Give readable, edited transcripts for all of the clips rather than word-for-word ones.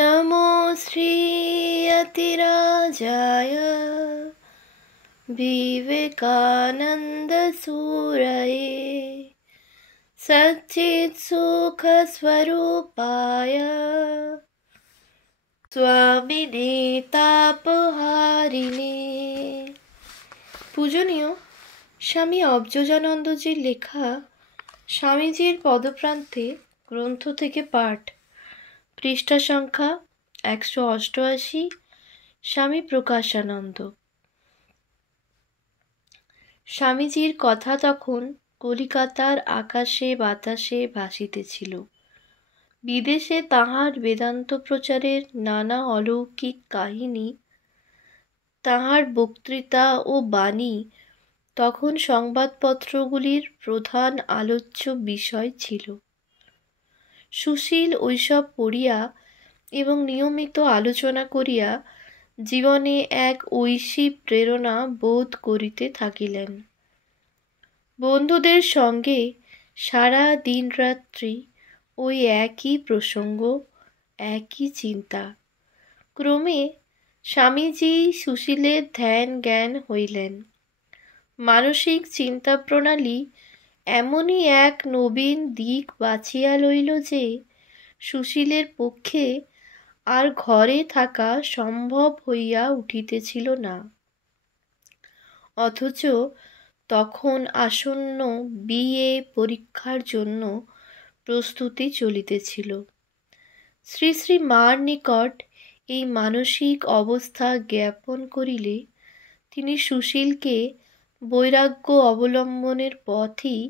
नमो श्रीयतिराजाय विवेकानन्दसूरये सच्चित्सुखस्वरूपाय स्वामिने तापहारिणे। পূজনীয় স্বামী অবজোজানন্দজির লেখা স্বামীজির পদপ্রান্তে গ্রন্থ থেকে পাঠ, পৃষ্ঠা সংখ্যা 188। স্বামী প্রকাশানন্দ। স্বামীজির কথা তখন কলিকাতার আকাশে বাতাসে ভাসিতেছিল। বিদেশে তাঁহার বেদান্ত প্রচারের নানা অলৌকিক কাহিনী, তাঁহার বক্তৃতা ও বাণী তখন সংবাদপত্রগুলির প্রধান আলোচ্য বিষয় ছিল। সুশীল ওইসব পড়িয়া এবং নিয়মিত আলোচনা করিয়া জীবনে এক ঐশী প্রেরণা বোধ করিতে থাকিলেন। বন্ধুদের সঙ্গে সারা দিন রাত্রি ওই একই প্রসঙ্গ, একই চিন্তা। ক্রমে স্বামীজি সুশীলের ধ্যান জ্ঞান হইলেন। মানসিক চিন্তা প্রণালী এমনই এক নবীন দিক বাছিয়া লইল যে সুশীলের পক্ষে আর ঘরে থাকা সম্ভব হইয়া উঠিতেছিল না। অথচ তখন আসন্ন বিএ পরীক্ষার জন্য প্রস্তুতি চলিতেছিল। শ্রী শ্রী মার নিকট এই মানসিক অবস্থা জ্ঞাপন করিলে তিনি সুশীলকে বৈরাগ্য অবলম্বনের পথই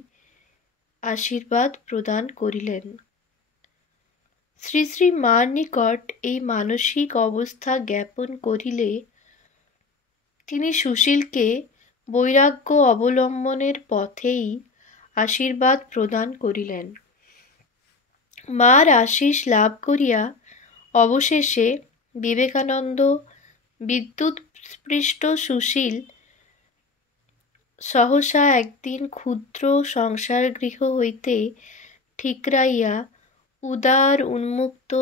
আশীর্বাদ প্রদান করিলেন। শ্রী শ্রী মার নিকট এই মানসিক অবস্থা জ্ঞাপন করিলে তিনি সুশীলকে বৈরাগ্য অবলম্বনের পথেই আশীর্বাদ প্রদান করিলেন। মার আশীষ লাভ করিয়া অবশেষে বিবেকানন্দ বিদ্যুৎস্পৃষ্ট সুশীল সহসা একদিন ক্ষুদ্র সংসারগৃহ হইতে ঠিকরাইয়া উদার উন্মুক্ত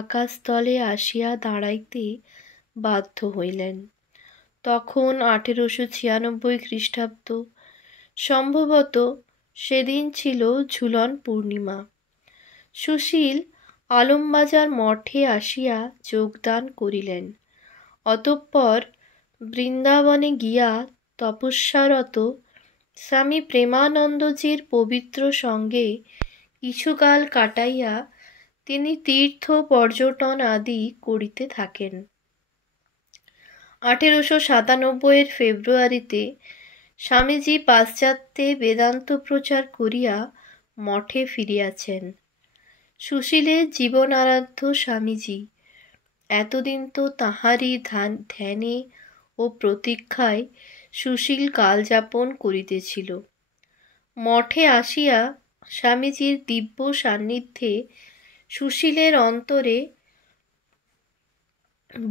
আকাশতলে আসিয়া দাঁড়াইতে বাধ্য হইলেন। তখন 1896 খ্রিস্টাব্দ। সম্ভবত সেদিন ছিল ঝুলন পূর্ণিমা। সুশীল আলমবাজার মঠে আসিয়া যোগদান করিলেন। অতঃপর বৃন্দাবনে গিয়া তপস্যারত স্বামী প্রেমানন্দজির পবিত্র সঙ্গে কিছুকাল কাটাইয়া তিনি তীর্থ পর্যটন আদি করিতে থাকেন। 1897 ফেব্রুয়ারিতে স্বামীজি পাশ্চাত্যে বেদান্ত প্রচার করিয়া মঠে ফিরিয়াছেন। সুশীলের জীবনারাধ্য স্বামীজি এতদিন তো তাঁহারই ধ্যানে ও প্রতীক্ষায় সুশীল কালযাপন করিতেছিল। মঠে আসিয়া স্বামীজির দিব্য সান্নিধ্যে সুশীলের অন্তরে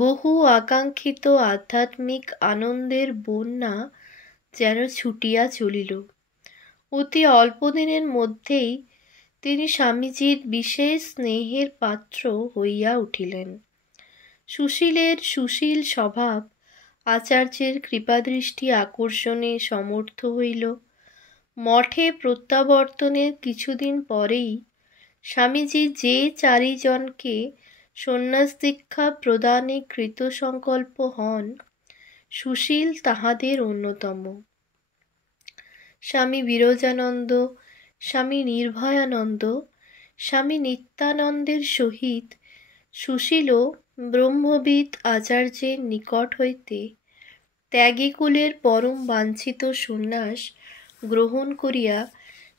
বহু আকাঙ্ক্ষিত আধ্যাত্মিক আনন্দের বন্যা যেন ছুটিয়া চলিল। অতি অল্প দিনের মধ্যেই তিনি স্বামীজির বিশেষ স্নেহের পাত্র হইয়া উঠিলেন। সুশীলের সুশীল স্বভাব আচার্যের কৃপাদৃষ্টি আকর্ষণে সমর্থ হইল। মঠে প্রত্যাবর্তনের কিছুদিন পরেই স্বামীজি যে 4 জনকে সন্ন্যাস দীক্ষা প্রদানে কৃতসংকল্প হন, সুশীল তাহাদের অন্যতম। স্বামী বিরজানন্দ, স্বামী নির্ভয়ানন্দ, স্বামী নিত্যানন্দের সহিত সুশীলও ব্রহ্মবিদ আচার্যের নিকট হইতে ত্যাগীকুলের পরম বাঞ্ছিত সন্ন্যাস গ্রহণ করিয়া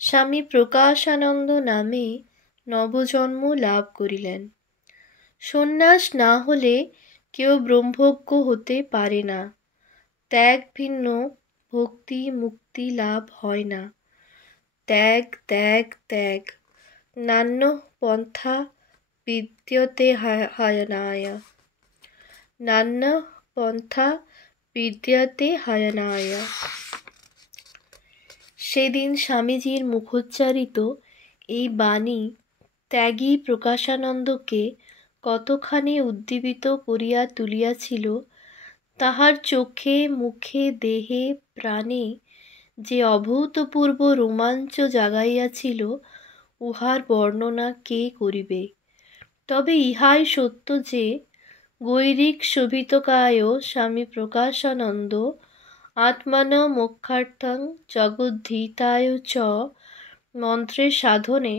স্বামী প্রকাশানন্দ নামে নবজন্ম লাভ করিলেন। সন্ন্যাস না হলে কেউ ব্রহ্মজ্ঞ হতে পারে না। ত্যাগ ভিন্ন ভক্তি মুক্তি লাভ হয় না। ত্যাগ ত্যাগ ত্যাগ, নান্য পন্থা বিদ্যতে হায়নায়, নান্য পন্থা বিদ্যতে হায়নায়। সেদিন স্বামীজির মুখোচ্চারিত এই বাণী ত্যাগী প্রকাশানন্দকে কতখানি উদ্দীপিত করিয়া তুলিয়াছিল, তাহার চোখে মুখে দেহে প্রাণে যে অভূতপূর্ব রোমাঞ্চ জাগাইয়াছিল, উহার বর্ণনা কে করিবে। তবে ইহাই সত্য যে গৈরিক শোভিতকায় স্বামী প্রকাশানন্দ আত্মান মোক্ষার্থং জগদ্ধিতায় চ মন্ত্রের সাধনে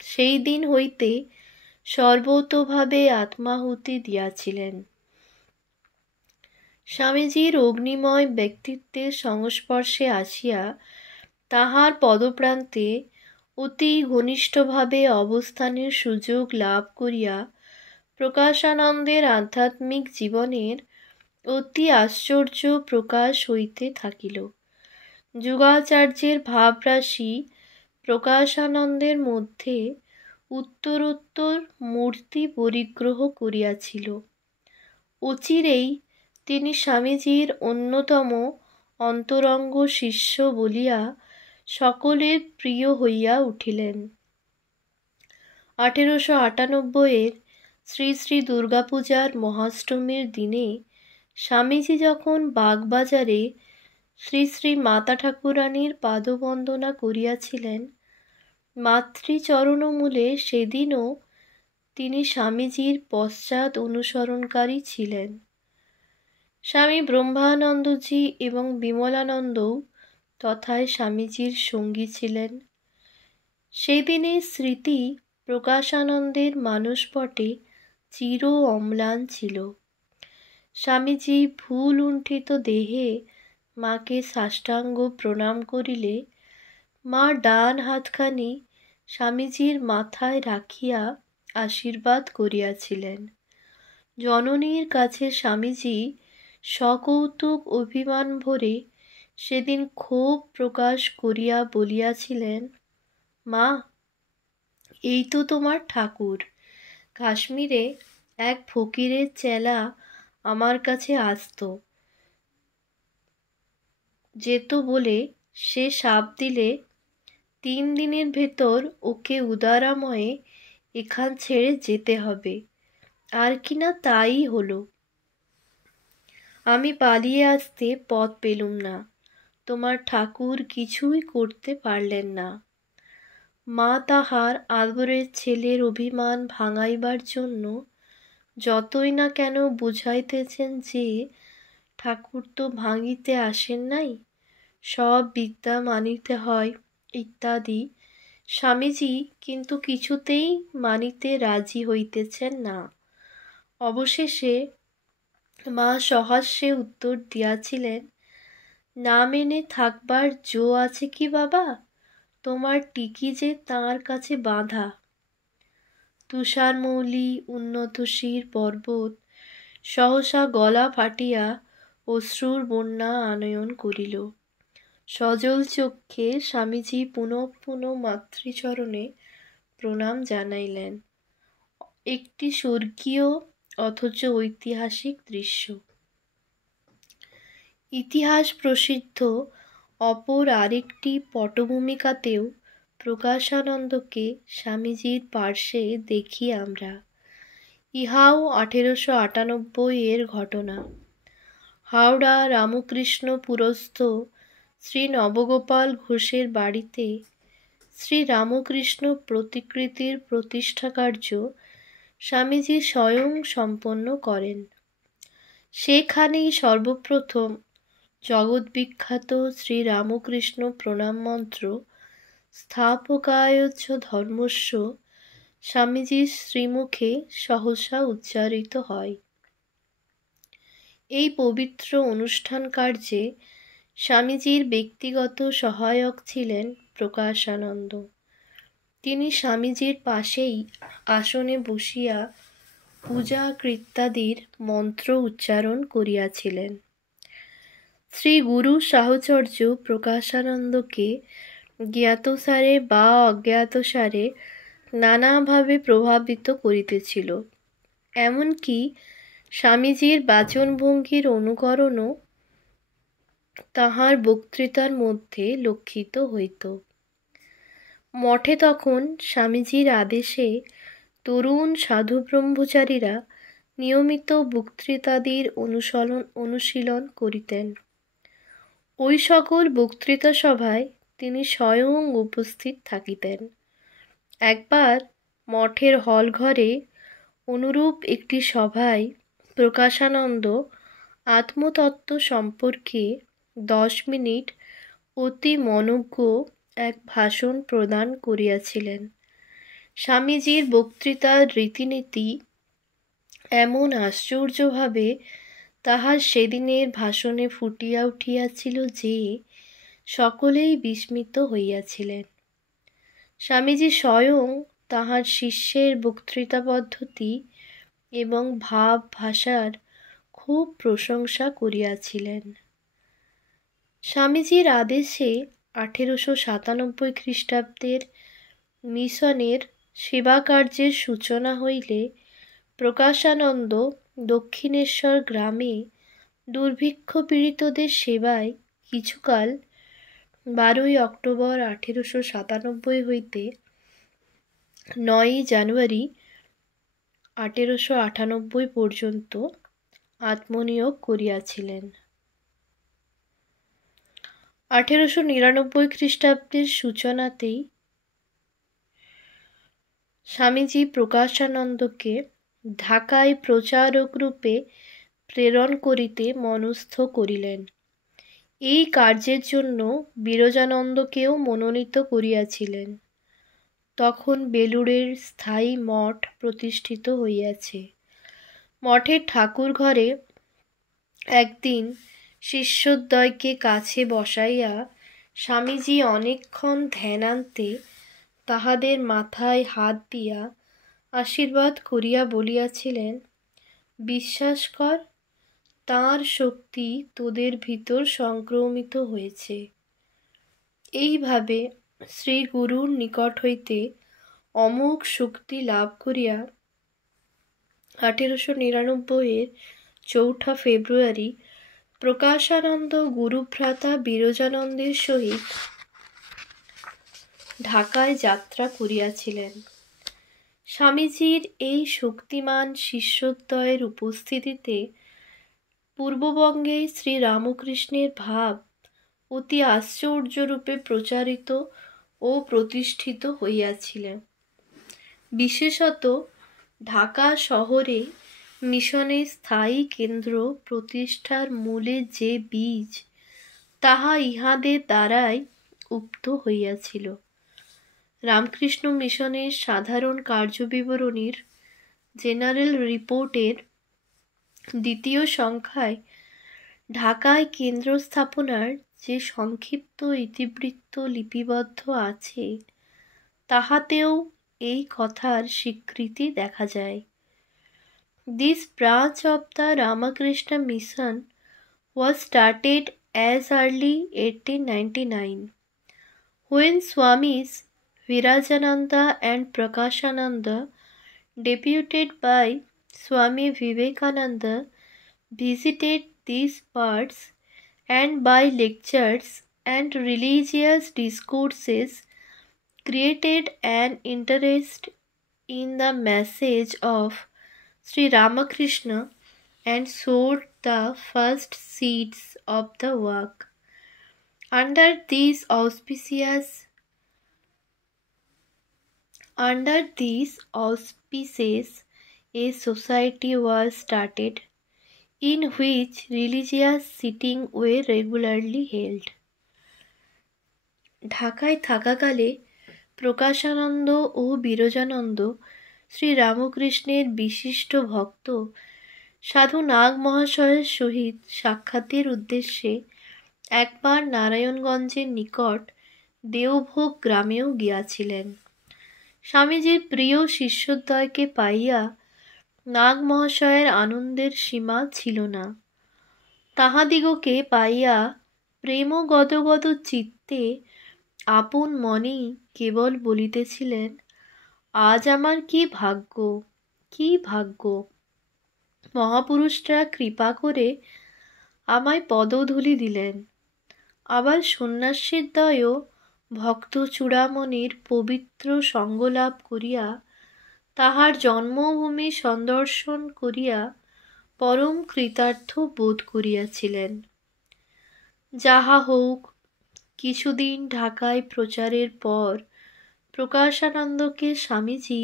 সেই দিন হইতে সর্বতোভাবে আত্মাহুতি দিয়াছিলেন। স্বামীজীর অগ্নিময় ব্যক্তিত্বের সংস্পর্শে আসিয়া তাহার পদপ্রান্তে অতি ঘনিষ্ঠভাবে অবস্থানের সুযোগ লাভ করিয়া প্রকাশানন্দের আধ্যাত্মিক জীবনের অতি আশ্চর্য প্রকাশ হইতে থাকিল। যুগাচার্যের ভাবরাশি প্রকাশানন্দের মধ্যে উত্তরোত্তর মূর্তি পরিগ্রহ করিয়াছিল। অচিরেই তিনি স্বামীজীর অন্যতম অন্তরঙ্গ শিষ্য বলিয়া সকলের প্রিয় হইয়া উঠিলেন। 1898 শ্রী শ্রী দুর্গাপূজার মহাষ্টমীর দিনে স্বামীজি যখন বাগবাজারে শ্রী শ্রী মাতা ঠাকুরানীর পাদবন্দনা করিয়াছিলেন, মাতৃচরণমূলে সেদিনও তিনি স্বামীজির পশ্চাৎ অনুসরণকারী ছিলেন। স্বামী ব্রহ্মানন্দজি এবং বিমলানন্দও তথায় স্বামীজির সঙ্গী ছিলেন। সেদিনের স্মৃতি প্রকাশানন্দের মানসপটে চির অম্লান ছিল। স্বামীজি ভুল লুণ্ঠিত দেহে মাকে সাষ্টাঙ্গ প্রণাম করিলে মা ডান হাতখানি স্বামীজির মাথায় রাখিয়া আশীর্বাদ করিয়াছিলেন। জননীর কাছে স্বামীজি সকৌতুক অভিমান ভরে সেদিন ক্ষোভ প্রকাশ করিয়া বলিয়াছিলেন, মা, এই তো তোমার ঠাকুর। কাশ্মীরে এক ফকিরের চেলা আমার কাছে যেত বলে সে শাপ দিলে 3 দিনের ভেতর ওকে উদারাময়ে এখান ছেড়ে যেতে হবে। আর কিনা তাই হলো। আমি পালিয়ে আসতে পথ পেলুম না। তোমার ঠাকুর কিছুই করতে পারলেন না। মা তাহার আদরের ছেলের অভিমান ভাঙাইবার জন্য যতই না কেন বুঝাইতেছেন যে ঠাকুর তো ভাঙিতে আসেন নাই, সব বিদ্যা মানিতে হয় ইত্যাদি, স্বামীজি কিন্তু কিছুতেই মানিতে রাজি হইতেছেন না। অবশেষে মা সহাস্যে উত্তর দিয়াছিলেন, না মেনে থাকবার জো আছে কি বাবা? তোমার টিকি যে তাঁর কাছে বাঁধা। তুষারমৌলি উন্নত শির পর্বত সহসা গলা ফাটিয়া অশ্রুর বন্যা আনয়ন করিল। সজল চক্ষে স্বামীজি পুনঃ পুনঃ মাতৃচরণে প্রণাম জানাইলেন। একটি স্বর্গীয় অথচ ঐতিহাসিক দৃশ্য। ইতিহাস প্রসিদ্ধ অপর আরেকটি পটভূমিকাতেও প্রকাশানন্দকে স্বামীজির পার্শ্বে দেখি আমরা। ইহাও 1898 ঘটনা। হাওড়া রামকৃষ্ণপুরস্থ শ্রী নবগোপাল ঘোষের বাড়িতে শ্রী রামকৃষ্ণ প্রতিকৃতির প্রতিষ্ঠাকার্য স্বামীজি স্বয়ং সম্পন্ন করেন। সেখানেই সর্বপ্রথম জগৎবিখ্যাত শ্রী রামকৃষ্ণ প্রণাম মন্ত্র স্থাপকায় চ ধর্মস্য স্বামীজির শ্রীমুখে সহসা উচ্চারিত হয়। এই পবিত্র অনুষ্ঠান কার্যে স্বামীজির ব্যক্তিগত সহায়ক ছিলেন প্রকাশানন্দ। তিনি স্বামীজির পাশেই আসনে বসিয়া পূজা কৃত্যাদির মন্ত্র উচ্চারণ করিয়াছিলেন। শ্রী গুরু সাহচর্য প্রকাশানন্দকে জ্ঞাতসারে বা অজ্ঞাতসারে নানাভাবে প্রভাবিত করিতেছিল। এমনকি স্বামীজির বাচনভঙ্গির অনুকরণও তাহার বক্তৃতার মধ্যে লক্ষিত হইত। মঠে তখন স্বামীজির আদেশে তরুণ সাধু ব্রহ্মচারীরা নিয়মিত বক্তৃতাদির অনুশীলন করিতেন। ওই সকল বক্তৃতা সভায় তিনি স্বয়ং উপস্থিত থাকিতেন। একবার মঠের হলঘরে অনুরূপ একটি সভায় প্রকাশানন্দ আত্মতত্ত্ব সম্পর্কে 10 মিনিট অতি মনোজ্ঞ এক ভাষণ প্রদান করিয়াছিলেন। স্বামীজির বক্তৃতার রীতিনীতি এমন আশ্চর্যভাবে তাহার সেদিনের ভাষণে ফুটিয়া উঠিয়াছিল যে সকলেই বিস্মিত হইয়াছিলেন। স্বামীজি স্বয়ং তাহার শিষ্যের বক্তৃতা পদ্ধতি এবং ভাব ভাষার খুব প্রশংসা করিয়াছিলেন। স্বামীজির আদেশে 1897 খ্রিস্টাব্দের মিশনের সেবাকার্যের সূচনা হইলে প্রকাশানন্দ দক্ষিণেশ্বর গ্রামে দুর্ভিক্ষ পীড়িতদের সেবায় কিছুকাল 12 অক্টোবর 1897 হইতে 9 জানুয়ারি 1898 পর্যন্ত আত্মনিয়োগ করিয়াছিলেন। 1899 খ্রিস্টাব্দের সূচনাতেই স্বামীজি প্রকাশানন্দকে ঢাকায় প্রচারক রূপে প্রেরণ করিতে মনস্থ করিলেন। এই কার্যের জন্য বিরজানন্দকেও মনোনীত করিয়াছিলেন। তখন বেলুড়ের স্থায়ী মঠ প্রতিষ্ঠিত হইয়াছে। মঠের ঠাকুর ঘরে একদিন শিষ্যদ্বয়কে কাছে বসাইয়া স্বামীজি অনেকক্ষণ ধ্যানান্তে তাহাদের মাথায় হাত দিয়া আশীর্বাদ করিয়া বলিয়াছিলেন, বিশ্বাস কর, তাঁর শক্তি তোদের ভিতর সংক্রমিত হয়েছে। এইভাবে শ্রী গুরুর নিকট হইতে অমোঘ শক্তি লাভ করিয়া 1899 4 ফেব্রুয়ারি প্রকাশানন্দ গুরুভ্রাতা বিরজানন্দের সহিত ঢাকায় যাত্রা করিয়াছিলেন। স্বামীজির এই শক্তিমান শিষ্যদ্বয়ের উপস্থিতিতে পূর্ববঙ্গে শ্রী রামকৃষ্ণের ভাব অতি আশ্চর্যরূপে প্রচারিত ও প্রতিষ্ঠিত হইয়াছিল। বিশেষত ঢাকা শহরে মিশনের স্থায়ী কেন্দ্র প্রতিষ্ঠার মূলে যে বীজ, তাহা ইহাদের দ্বারাই উক্ত হইয়াছিল। রামকৃষ্ণ মিশনের সাধারণ কার্যবিবরণীর জেনারেল রিপোর্টের 2য় সংখ্যায় ঢাকায় কেন্দ্র স্থাপনার যে সংক্ষিপ্ত ইতিবৃত্ত লিপিবদ্ধ আছে, তাহাতেও এই কথার স্বীকৃতি দেখা যায়। This branch of the Ramakrishna Mission was started as early 1899, when Swamis Virajananda and Prakashananda, deputed by Swami Vivekananda, visited these parts and by lectures and religious discourses created an interest in the message of Sri Ramakrishna and sowed the first seeds of the work. Under these auspices, a society was started in which religious sittings were regularly held. ঢাকায় থাকাকালে প্রকাশানন্দ ও বিরজানন্দ শ্রী রামকৃষ্ণের বিশিষ্ট ভক্ত সাধু নাগ মহাশয়ের সহিত সাক্ষাতের উদ্দেশ্যে একবার নারায়ণগঞ্জের নিকট দেওভোগ গ্রামেও গিয়াছিলেন। স্বামীজির প্রিয় শিষ্যদ্বয়কে পাইয়া নাগ মহাশয়ের আনন্দের সীমা ছিল না। তাহাদিগকে পাইয়া প্রেম গদগদ চিত্তে আপন মনেই কেবল বলিতেছিলেন, আজ আমার কি ভাগ্য, কি ভাগ্য! মহাপুরুষরা কৃপা করে আমায় পদধূলি দিলেন। আবার সন্ন্যাসীর দ্বয়ও ভক্ত চূড়ামণির পবিত্র সঙ্গলাভ করিয়া তাহার জন্মভূমি সন্দর্শন করিয়া পরম কৃতার্থ বোধ করিয়াছিলেন। যাহা হউক, কিছুদিন ঢাকায় প্রচারের পর প্রকাশানন্দকে স্বামীজি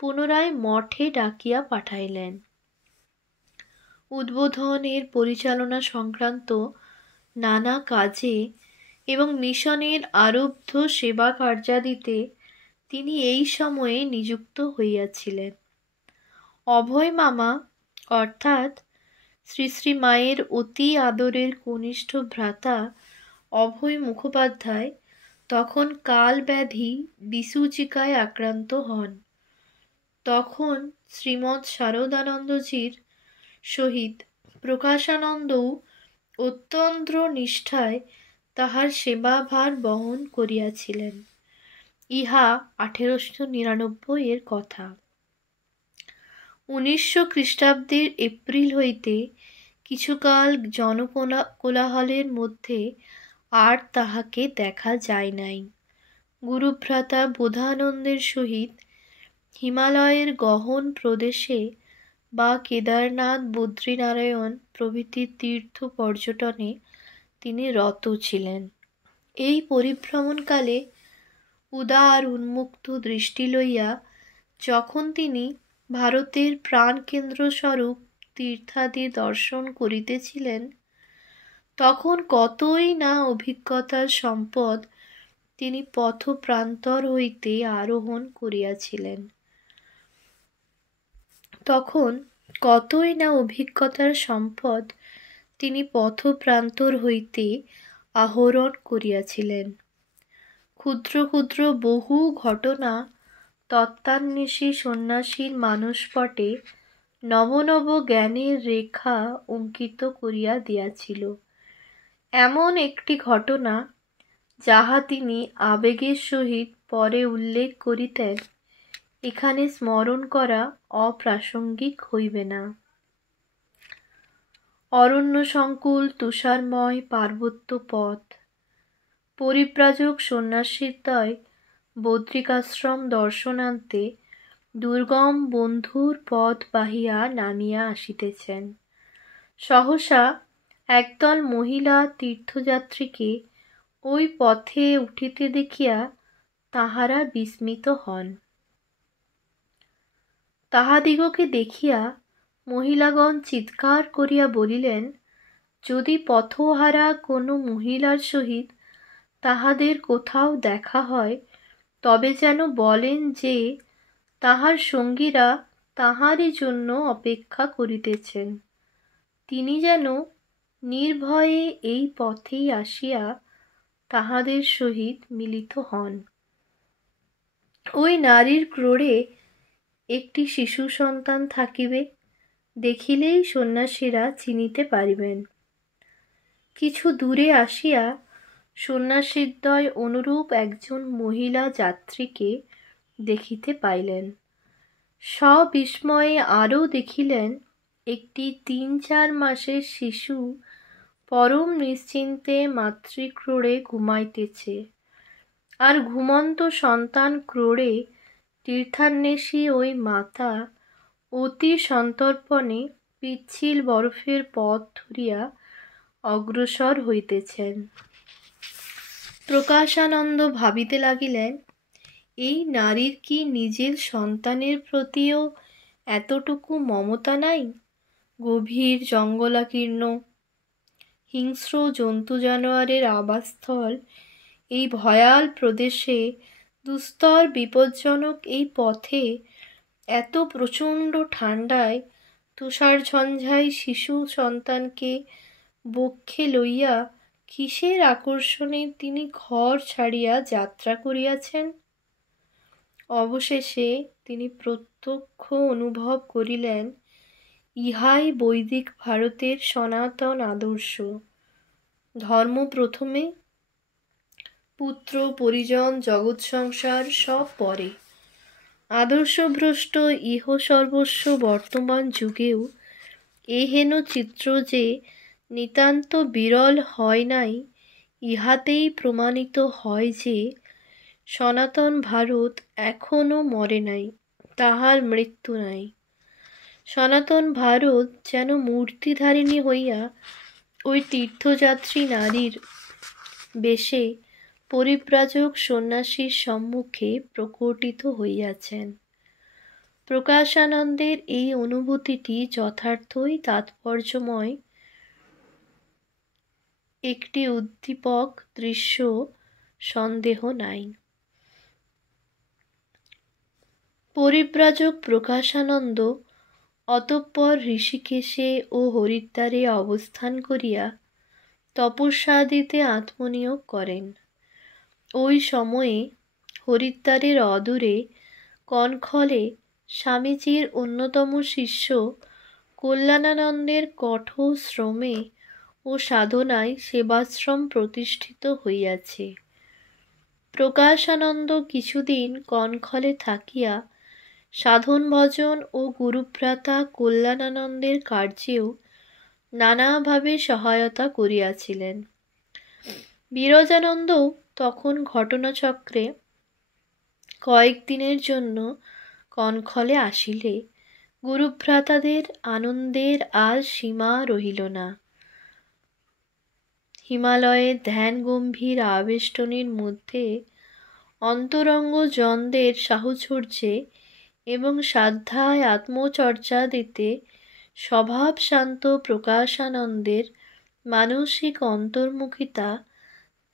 পুনরায় মঠে ডাকিয়া পাঠাইলেন। উদ্বোধনের পরিচালনা সংক্রান্ত নানা কাজে এবং মিশনের আরব্ধ সেবা কার্যাদিতে তিনি এই সময়ে নিযুক্ত হইয়াছিলেন। অভয় মামা অর্থাৎ শ্রী শ্রী মায়ের অতি আদরের কনিষ্ঠ ভ্রাতা অভয় মুখোপাধ্যায় তখন কালব্যাধি বিসূচিকায় আক্রান্ত হন। তখন শ্রীমৎ শারদানন্দজির সহিত প্রকাশানন্দও অত্যন্ত নিষ্ঠায় তাহার সেবাভার বহন করিয়াছিলেন। ইহা 1899 এর কথা। 1900 খ্রিস্টাব্দের এপ্রিল হইতে কিছুকাল জনকোলাহলের মধ্যে আর তাহাকে দেখা যায় নাই। গুরুভ্রাতা বোধানন্দের সহিত হিমালয়ের গহন প্রদেশে বা কেদারনাথ, বদ্রীনারায়ণ প্রভৃতি তীর্থ পর্যটনে তিনি রত ছিলেন। এই পরিভ্রমণকালে উদার উন্মুক্ত দৃষ্টি লইয়া যখন তিনি ভারতের প্রাণকেন্দ্রস্বরূপ তীর্থাদি দর্শন করিতেছিলেন, তখন কতই না অভিজ্ঞতার সম্পদ তিনি পথপ্রান্তর হইতে আরোহণ করিয়াছিলেন। আহরণ করিয়াছিলেন। ক্ষুদ্র ক্ষুদ্র বহু ঘটনা তত্ত্বান্বেষী সন্ন্যাসীর মানসপটে নব নব জ্ঞানের রেখা অঙ্কিত করিয়া দিয়াছিল। এমন একটি ঘটনা যাহা তিনি আবেগের সহিত পরে উল্লেখ করিতেন, এখানে স্মরণ করা অপ্রাসঙ্গিক হইবে না। অরণ্য সংকুল তুষারময় পার্বত্য পথ, পরিব্রাজক সন্ন্যাসীদ্বয় বদ্রিকাশ্রম দর্শনান্তে দুর্গম বন্ধুর পথ বাহিয়া নামিয়া আসিতেছেন। সহসা একদল মহিলা তীর্থযাত্রীকে ওই পথে উঠিতে দেখিয়া তাহারা বিস্মিত হন। তাহাদিগকে দেখিয়া মহিলাগণ চিৎকার করিয়া বলিলেন, যদি পথহারা কোনো মহিলার সহিত তাহাদের কোথাও দেখা হয়, তবে যেন বলেন যে তাহার সঙ্গীরা তাহারই জন্য অপেক্ষা করিতেছেন। তিনি যেন নির্ভয়ে এই পথেই আসিয়া তাহাদের সহিত মিলিত হন। ওই নারীর ক্রোড়ে একটি শিশু সন্তান থাকিবে, দেখিলেই সন্ন্যাসীরা চিনিতে পারিবেন। কিছু দূরে আসিয়া সন্ন্যাসীদ্বয় অনুরূপ একজন মহিলা যাত্রীকে দেখিতে পাইলেন। সবিস্ময়ে আরও দেখিলেন একটি 3-4 মাসের শিশু পরম নিশ্চিন্তে মাতৃক্রোড়ে ঘুমাইতেছে, আর ঘুমন্ত সন্তান ক্রোড়ে তীর্থান্বেষী ওই মাতা অতি সন্তর্পণে পিচ্ছিল বরফের পথ ধরিয়া অগ্রসর হইতেছেন। প্রকাশানন্দ ভাবিতে লাগিলেন, এই নারীর কি নিজের সন্তানের প্রতিও এতটুকু মমতা নাই? গভীর জঙ্গলাকীর্ণ হিংস্র জন্তু জানোয়ারের আবাসস্থল এই ভয়াল প্রদেশে, দুস্তর বিপজ্জনক এই পথে, এত প্রচণ্ড ঠান্ডায় তুষার ঝঞ্ঝায় শিশু সন্তানকে বক্ষে লইয়া কিসের আকর্ষণে তিনি ঘর ছাড়িয়া যাত্রা করিয়াছেন? অবশেষে তিনি প্রত্যক্ষ অনুভব করিলেন, ইহাই বৈদিক ভারতের সনাতন আদর্শ। ধর্ম প্রথমে, পুত্র পরিজন জগৎ সংসার সব পরে। আদর্শভ্রষ্ট ইহ সর্বস্ব বর্তমান যুগেও এহেন চিত্র যে নিতান্ত বিরল হয় নাই, ইহাতেই প্রমাণিত হয় যে সনাতন ভারত এখনও মরে নাই। তাহার মৃত্যু নাই। সনাতন ভারত যেন মূর্তিধারিণী হইয়া ওই তীর্থযাত্রী নারীর বেশে পরিব্রাজক সন্ন্যাসীর সম্মুখে প্রকটিত হইয়াছেন। প্রকাশানন্দের এই অনুভূতিটি যথার্থই তাৎপর্যময় একটি উদ্দীপক দৃশ্য, সন্দেহ নাই। পরিব্রাজক প্রকাশানন্দ অতঃপর ঋষিকেশে ও হরিদ্বারে অবস্থান করিয়া তপস্যাদিতে আত্মনিয়োগ করেন। ওই সময়ে হরিদ্বারের অদূরে কনখলে স্বামীজির অন্যতম শিষ্য কল্যাণানন্দের কঠোর শ্রমে ও সাধনায় সেবাশ্রম প্রতিষ্ঠিত হইয়াছে। প্রকাশানন্দ কিছুদিন কনখলে থাকিয়া সাধন ভজন ও গুরুভ্রাতা কল্যাণানন্দের কার্যেও নানাভাবে সহায়তা করিয়াছিলেন। বিরজানন্দও তখন ঘটনাচক্রে কয়েকদিনের জন্য কনখলে আসিলে গুরুভ্রাতাদের আনন্দের আর সীমা রহিল না। হিমালয়ের ধ্যান গম্ভীর আবেষ্টনীর মধ্যে অন্তরঙ্গ জনদের সাহচর্যে এবং সাধ্যায় আত্মচর্চা দিতে স্বভাব শান্ত প্রকাশানন্দের মানসিক অন্তর্মুখিতা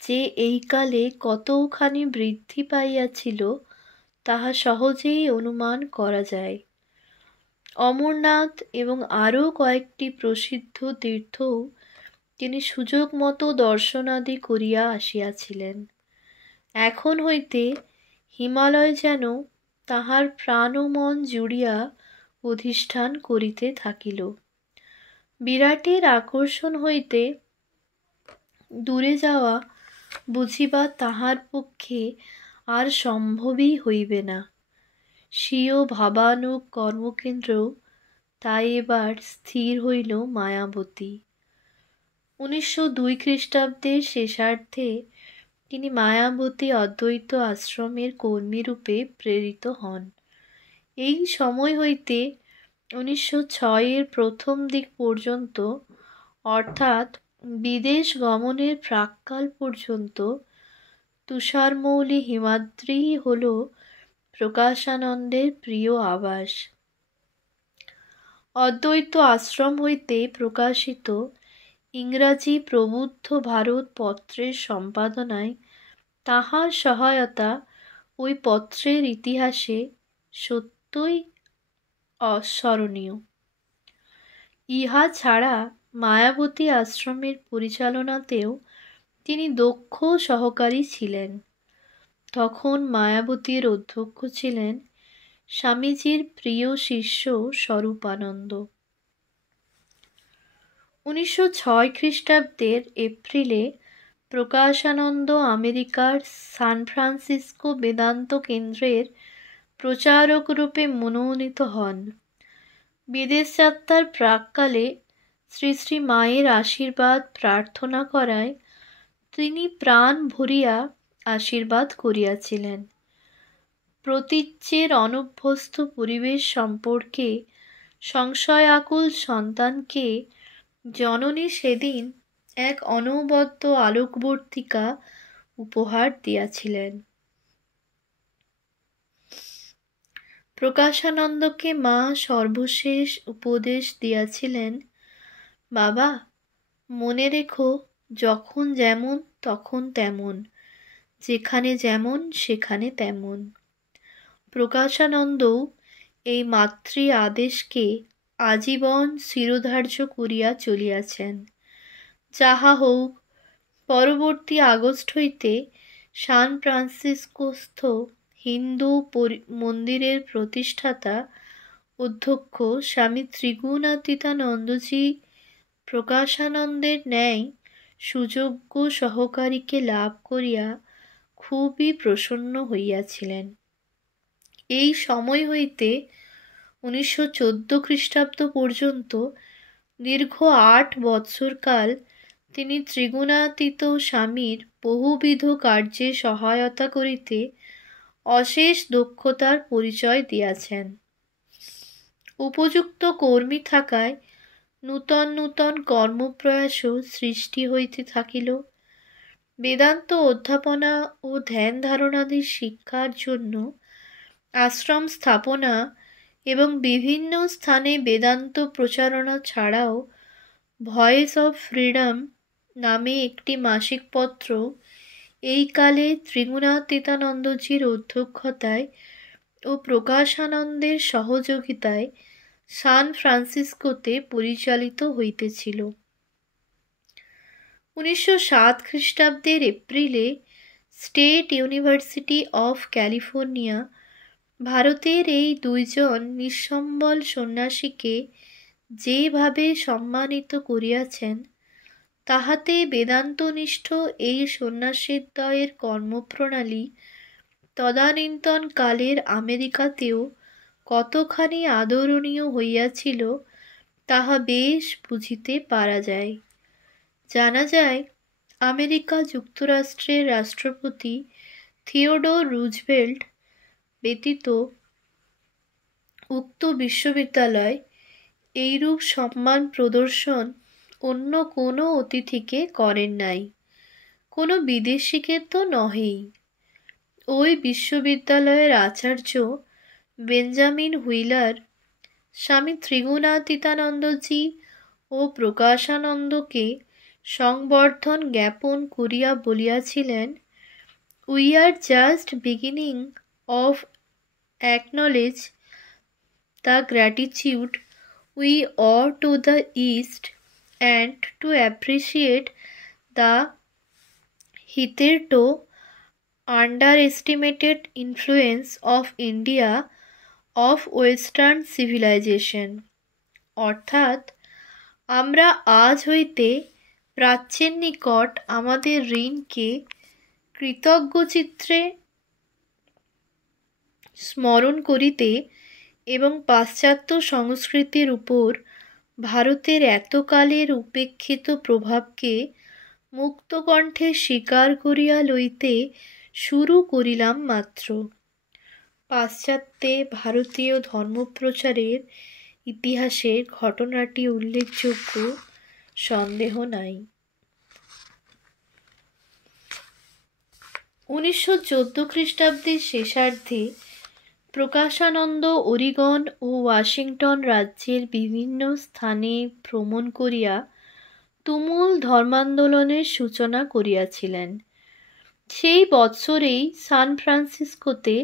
যে এই কালে কতখানি বৃদ্ধি পাইয়াছিল তাহা সহজেই অনুমান করা যায়। অমরনাথ এবং আরও কয়েকটি প্রসিদ্ধ তীর্থও তিনি সুযোগ মতো দর্শনাদি করিয়া আসিয়াছিলেন। এখন হইতে হিমালয় যেন তাহার প্রাণ ও মন জুড়িয়া অধিষ্ঠান করিতে থাকিল। বিরাটের আকর্ষণ হইতে দূরে যাওয়া বুঝিবা তাহার পক্ষে আর সম্ভবই হইবে না। স্বীয় ভাবানুগ কর্মকেন্দ্র তাই এবার স্থির হইল মায়াবতী। 1902 খ্রিস্টাব্দের শেষার্ধে তিনি মায়াবতী অদ্বৈত আশ্রমের কর্মীরূপে প্রেরিত হন। এই সময় হইতে 1906 প্রথম দিক পর্যন্ত, অর্থাৎ বিদেশ গমনের প্রাক্কাল পর্যন্ত, তুষারমৌলি হিমাদ্রিই হল প্রকাশানন্দের প্রিয় আবাস। অদ্বৈত আশ্রম হইতে প্রকাশিত ইংরাজি প্রবুদ্ধ ভারত পত্রের সম্পাদনায় তাহার সহায়তা ওই পত্রের ইতিহাসে সত্যই অস্মরণীয়। ইহা ছাড়া মায়াবতী আশ্রমের পরিচালনাতেও তিনি দক্ষ সহকারী ছিলেন। তখন মায়াবতীর অধ্যক্ষ ছিলেন স্বামীজির প্রিয় শিষ্য স্বরূপানন্দ। 1906 খ্রিস্টাব্দের এপ্রিলে প্রকাশানন্দ আমেরিকার সান ফ্রান্সিসকো বেদান্ত কেন্দ্রের প্রচারক রূপে মনোনীত হন। বিদেশ যাত্রার প্রাক্কালে শ্রী শ্রী মায়ের আশীর্বাদ প্রার্থনা করায় তিনি প্রাণ ভরিয়া আশীর্বাদ করিয়াছিলেন। প্রতীচ্যের অনভ্যস্ত পরিবেশ সম্পর্কে সংশয়াকুল সন্তানকে জননী সেদিন এক অনবদ্য আলোকবর্তিকা উপহার দিয়াছিলেন। প্রকাশানন্দকে মা সর্বশেষ উপদেশ দিয়াছিলেন, বাবা, মনে রেখো, যখন যেমন তখন তেমন, যেখানে যেমন সেখানে তেমন। প্রকাশানন্দও এই মাতৃ আদেশকে আজীবন শিরোধার্য করিয়া চলিয়াছেন। যাহা হোক, পরবর্তী আগস্ট হইতে সান ফ্রান্সিসকোস্থ হিন্দু মন্দিরের প্রতিষ্ঠাতা অধ্যক্ষ স্বামী ত্রিগুণাতীতানন্দজি প্রকাশানন্দের ন্যায় সুযোগ্য সহকারীকে লাভ করিয়া খুবই প্রসন্ন হইয়াছিলেন। এই সময় হইতে 1914 খ্রিস্টাব্দ পর্যন্ত দীর্ঘ 8 বৎসরকাল তিনি ত্রিগুণাতীত স্বামীর বহুবিধ কার্যে সহায়তা করিতে অশেষ দক্ষতার পরিচয় দিয়াছেন। উপযুক্ত কর্মী থাকায় নূতন নূতন কর্মপ্রয়াসও সৃষ্টি হইতে থাকিল। বেদান্ত অধ্যাপনা ও ধ্যান ধারণাদি শিক্ষার জন্য আশ্রম স্থাপনা এবং বিভিন্ন স্থানে বেদান্ত প্রচারণা ছাড়াও ভয়েস অফ ফ্রিডম নামে একটি মাসিক পত্র এই কালে ত্রিগুণাতীতানন্দজির অধ্যক্ষতায় ও প্রকাশানন্দের সহযোগিতায় সান ফ্রান্সিসকোতে পরিচালিত হইতেছিল। 1907 খ্রিস্টাব্দের এপ্রিলে স্টেট ইউনিভার্সিটি অফ ক্যালিফোর্নিয়া ভারতের এই দুইজন নিঃসম্বল সন্ন্যাসীকে যেভাবে সম্মানিত করিয়াছেন, তাহাতে বেদান্তনিষ্ঠ এই সন্ন্যাসীদ্বয়ের কর্মপ্রণালী তদানীন্তন কালের আমেরিকাতেও কতখানি আদরণীয় হইয়াছিল তাহা বেশ বুঝিতে পারা যায়। জানা যায়, আমেরিকা যুক্তরাষ্ট্রের রাষ্ট্রপতি থিওডোর রুজভেল্ট ব্যতীত উক্ত বিশ্ববিদ্যালয় এইরূপ সম্মান প্রদর্শন অন্য কোনো অতিথিকে করেন নাই, কোনো বিদেশিকে তো নহেই। ওই বিশ্ববিদ্যালয়ের আচার্য বেঞ্জামিন হুইলার স্বামী ত্রিগুণাতীতানন্দজি ও প্রকাশানন্দকে সংবর্ধন জ্ঞাপন করিয়া বলিয়াছিলেন, we are just beginning of acknowledge the gratitude we owe to the east and to appreciate the hitherto underestimated influence of India of Western civilization। অর্থাৎ, আমরা আজ হইতে প্রাচ্যের নিকট আমাদের ঋণকে কৃতজ্ঞচিত্তে স্মরণ করিতে এবং পাশ্চাত্য সংস্কৃতির উপর ভারতের এতকালের উপেক্ষিত প্রভাবকে মুক্তকণ্ঠে স্বীকার করিয়া লইতে শুরু করিলাম মাত্র। পাশ্চাত্যে ভারতীয় ধর্মপ্রচারের ইতিহাসে ঘটনাটি উল্লেখযোগ্য, সন্দেহ নাই। 1914 খ্রিস্টাব্দের শেষার্ধে প্রকাশানন্দ ওরিগন ও ওয়াশিংটন রাজ্যের বিভিন্ন স্থানে ভ্রমণ করিয়া তুমুল ধর্মান্দোলনের সূচনা করিয়াছিলেন। সেই বৎসরেই সান ফ্রান্সিসকোতে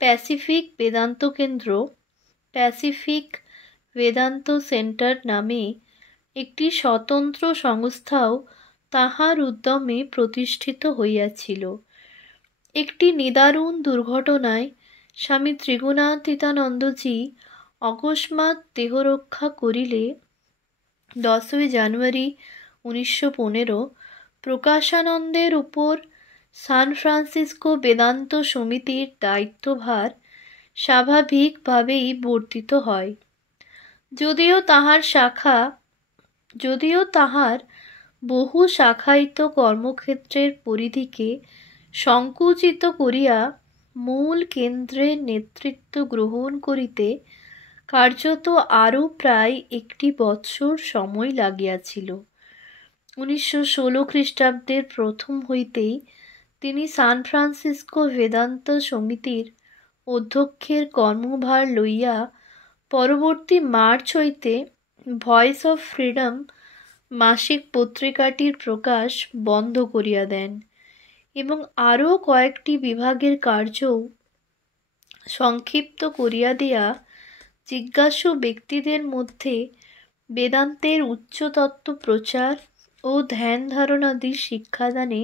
প্যাসিফিক বেদান্ত কেন্দ্র, প্যাসিফিক বেদান্ত সেন্টার নামে একটি স্বতন্ত্র সংস্থাও তাহার উদ্যমে প্রতিষ্ঠিত হইয়াছিল। একটি নিদারুণ দুর্ঘটনায় স্বামী ত্রিগুণাতীতানন্দজি অকস্মাৎ দেহরক্ষা করিলে 10ই জানুয়ারি 1915 প্রকাশানন্দের উপর সান ফ্রান্সিসকো বেদান্ত সমিতির দায়িত্বভার স্বাভাবিকভাবেই বর্তিত হয়। যদিও তাহার বহু শাখায়িত কর্মক্ষেত্রের পরিধিকে সংকুচিত করিয়া মূল কেন্দ্রের নেতৃত্ব গ্রহণ করিতে কার্যত আরও প্রায় একটি বৎসর সময় লাগিয়াছিল। 1916 খ্রিস্টাব্দের প্রথম হইতেই তিনি সান ফ্রান্সিসকো বেদান্ত সমিতির অধ্যক্ষের কর্মভার লইয়া পরবর্তী মার্চ হইতে ভয়েস অফ ফ্রিডম মাসিক পত্রিকাটির প্রকাশ বন্ধ করিয়া দেন এবং আরও কয়েকটি বিভাগের কার্যও সংক্ষিপ্ত করিয়া দিয়া জিজ্ঞাসু ব্যক্তিদের মধ্যে বেদান্তের উচ্চতত্ত্ব প্রচার ও ধ্যান ধারণাদি শিক্ষাদানে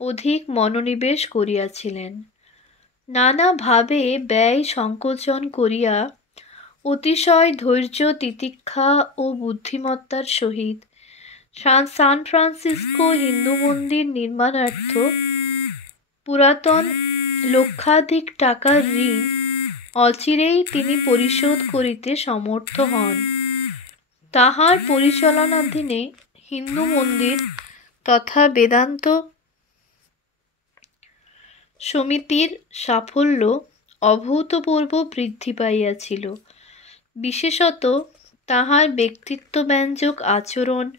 অধিক মনোনিবেশ করিয়াছিলেন। নানাভাবে ব্যয় সংকোচন করিয়া অতিশয় ধৈর্য, তিতিক্ষা ও বুদ্ধিমত্তার সহিত সান ফ্রান্সিসকো হিন্দু মন্দির নির্মাণার্থ পুরাতন লক্ষাধিক টাকার ঋণ অচিরেই তিনি পরিশোধ করিতে সমর্থ হন। তাহার পরিচালনাধীনে হিন্দু মন্দির তথা বেদান্ত সমিতির সাফল্য অভূতপূর্ব বৃদ্ধি পাইয়াছিল। বিশেষত তাহার ব্যক্তিত্বব্যঞ্জক আচরণ,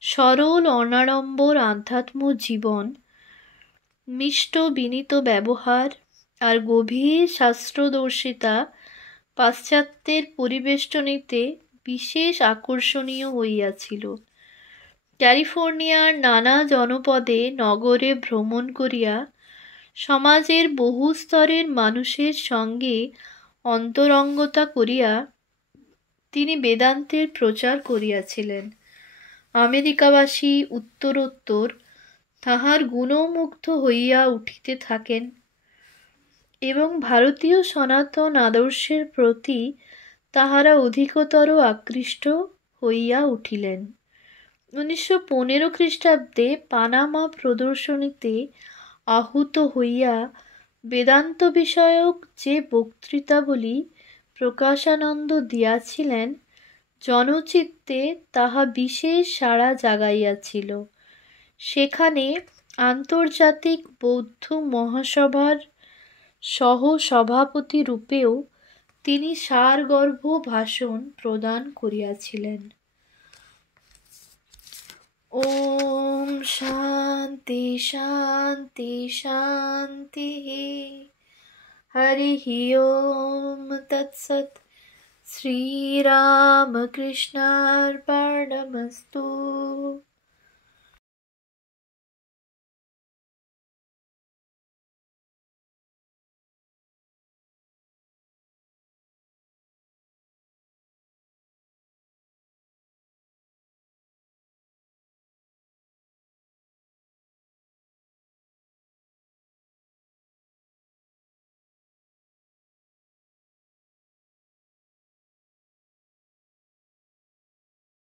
সরল অনাড়ম্বর আধ্যাত্ম জীবন, মিষ্ট বিনীত ব্যবহার আর গভীর শাস্ত্রদর্শিতা পাশ্চাত্যের পরিবেষ্টনীতে বিশেষ আকর্ষণীয় হইয়াছিল। ক্যালিফোর্নিয়ার নানা জনপদে নগরে ভ্রমণ করিয়া সমাজের বহু স্তরের মানুষের সঙ্গে অন্তরঙ্গতা করিয়া তিনি বেদান্তের প্রচার করিয়াছিলেন। আমেরিকাবাসী উত্তরোত্তর তাহার গুণমুগ্ধ হইয়া উঠিতে থাকেন এবং ভারতীয় সনাতন আদর্শের প্রতি তাহারা অধিকতর আকৃষ্ট হইয়া উঠিলেন। 1915 খ্রিস্টাব্দে পানামা প্রদর্শনীতে আহুত হইয়া বেদান্ত বিষয়ক যে বক্তৃতাবলী প্রকাশানন্দ দিয়াছিলেন, জনচিত্তে তাহা বিশেষ সাড়া জাগাইয়াছিল। সেখানে আন্তর্জাতিক বৌদ্ধ মহাসভার সহ-সভাপতি রূপেও তিনি সারগর্ভ ভাষণ প্রদান করিয়াছিলেন। ওম শান্তি শান্তি শান্তি। হরিঃ ওম তৎসৎ। শ্রীরামকৃষ্ণার্পণমস্তু।